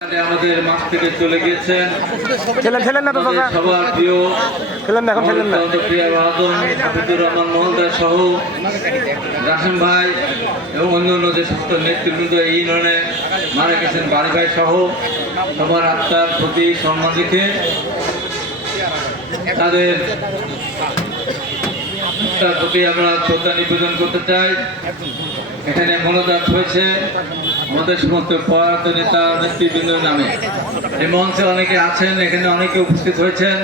আমাদের মাছ থেকে চলে গিয়েছেন। খেলেন খেলেন না তো সবার প্রিয় খেলেন না এখন খেলেন না। প্রিয় বাহাদুর হাফিজুর রহমান মহলদার সহ রাসেম ভাই এবং অন্যান্য যে সমস্ত নেতৃবৃন্দ এই ইউনিয়নে মারা গেছেন বাড়ি ভাই সহ সবার আত্মার প্রতি সম্মান রেখে তাদের আত্মার প্রতি আমরা শ্রদ্ধা নিবেদন করতে চাই। এখানে মনোজাত হয়েছে আমাদের সমস্ত প্রয়াত নেতা নেতৃবৃন্দের নামে। এই মঞ্চে অনেকে আছেন, এখানে অনেকে উপস্থিত হয়েছেন,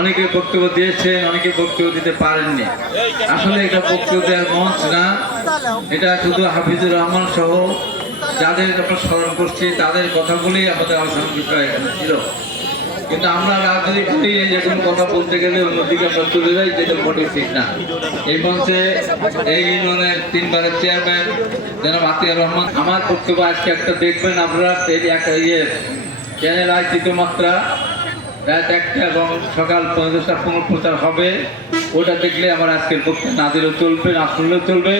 অনেকে বক্তব্য দিয়েছেন, অনেকে বক্তব্য দিতে পারেননি। আসলে এটা বক্তব্য দেওয়ার মঞ্চ না, এটা শুধু হাফিজুর রহমান সহ যাদের স্মরণ করছি, তাদের কথাগুলি আমাদের আলোচনার বিষয় এখানে ছিল। কিন্তু আমরা রাজনৈতিক করি যে কোনো কথা বলতে গেলে অন্যদিকে আমরা চলে যাই, যেটা মোটেই ঠিক না। এই মঞ্চে এই ইউনিয়নের তিনবারের চেয়ারম্যান জনাব আতিয়ার রহমান, আমার বক্তব্য আজকে একটা দেখবেন আপনারা এই একটা ইয়ে চ্যানেল তৃতীয় মাত্রা, রাত একটা এবং সকাল দশটা পুনঃপ্রচার হবে, ওটা দেখলে আমার আজকের বক্তব্য না দিলেও চলবে না শুনলেও চলবে,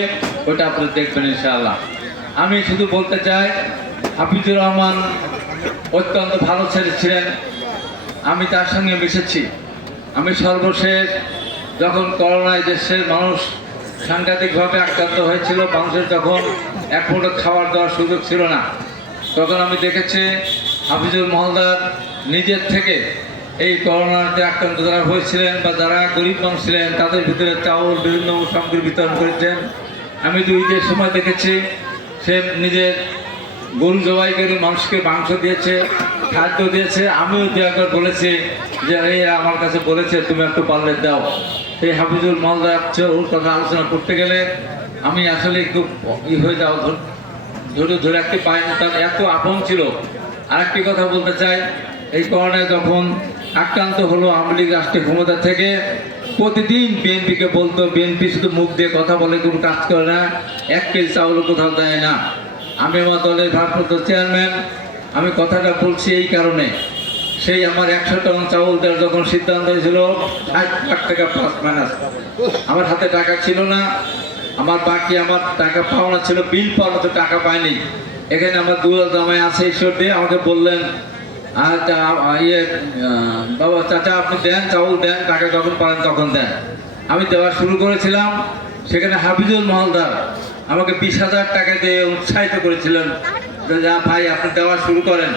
ওটা আপনারা দেখবেন ইনশাআল্লাহ। আমি শুধু বলতে চাই, হাফিজুর রহমান অত্যন্ত ভালো ছেলে ছিলেন আমি তার সঙ্গে মিশেছি। আমি সর্বশেষ যখন করোনায় দেশের মানুষ সাংঘাতিকভাবে আক্রান্ত হয়েছিল, মানুষের যখন এক ফুটো খাবার দেওয়ার সুযোগ ছিল না। তখন আমি দেখেছি হাফিজুল মহলদার নিজের থেকে এই করোনাতে আক্রান্ত যারা হয়েছিলেন বা যারা গরিব মানুষ ছিলেন, তাদের ভিতরে চাউল, বিভিন্ন সামগ্রী বিতরণ করেছেন। আমি দুই সময় দেখেছি, সে নিজের গরু জবাই করে মানুষকে মাংস দিয়েছে, খাদ্য দিয়েছে। আমিও দু একবার বলেছি যে, এই আমার কাছে বলেছে, তুমি একটু পারলে দাও। এই হাফিজুল মালদা ওর কথা আলোচনা করতে গেলে আমি আসলে একটু ই হয়ে যাও ধর- ধরে রাখতে না তার এত আপন ছিল। আরেকটি কথা বলতে চাই, এই করোনায় যখন আক্রান্ত হলো আওয়ামী লীগ রাষ্ট্রীয় ক্ষমতা থেকে, প্রতিদিন বিএনপিকে বলতো, বিএনপি শুধু মুখ দিয়ে কথা বলে, কোনো কাজ করে না। এক কেজি চাউলও কোথাও দেয় না। আমি আমার দলের ভারপ্রাপ্ত চেয়ারম্যান, আমি কথাটা বলছি এই কারণে। সেই আমার একশো টন চাউল দেওয়ার যখন সিদ্ধান্ত হয়েছিল ষাট লাখ টাকা প্লাস মাইনাস আমার হাতে টাকা ছিল না, আমার বাকি আমার টাকা পাওনা ছিল, বিল পাওয়ানো তো টাকা পাইনি। এখানে আমার দুয়াল জামাই আছে, ঈশ্বর দিয়ে আমাকে বললেন, আর ইয়ে বাবা, চাচা, আপনি দেন, চাউল দেন, টাকা যখন পারেন তখন দেন। আমি দেওয়া শুরু করেছিলাম, সেখানে হাফিজুল মহলদার আমাকে বিশ হাজার টাকা দিয়ে উৎসাহিত করেছিলেন যে, ভাই আপনি দেওয়া শুরু করেন।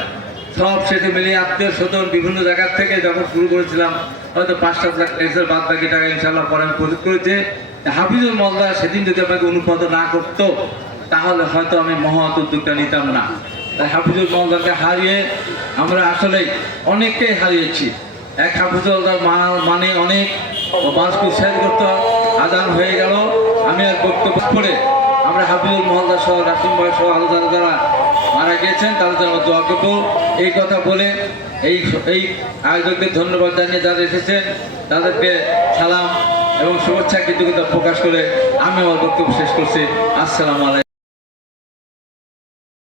সব সেটি মিলিয়ে আত্মীয় স্বজন বিভিন্ন জায়গার থেকে যখন শুরু করেছিলাম হয়তো পাঁচ সাত লাখ টাকা বাদ বাকি টাকা ইনশাল্লাহ পরে আমি পরিশোধ করেছি। হাফিজুল মলদার সেদিন যদি আমাকে অনুপাত না করতো তাহলে হয়তো আমি মহৎ উদ্যোগটা নিতাম না। তাই হাফিজুল মলদারকে হারিয়ে আমরা আসলে অনেককেই হারিয়েছি। এক হাফিজুল মা- মানে অনেক মানুষকে উৎসাহিত করতো আদান হয়ে গেল। আমি আর বক্তব্য করে আমরা হাবিবুল মহলদার সহ রাসিম ভাই সহ, আরও যারা যারা মারা গিয়েছেন, তাদের জন্য দোয়া করব। এই কথা বলে এই এই আয়োজকদের ধন্যবাদ জানিয়ে যারা এসেছেন, তাদেরকে সালাম এবং শুভেচ্ছা, কৃতজ্ঞতা প্রকাশ করে আমি আমার বক্তব্য শেষ করছি। আসসালামু আলাইকুম।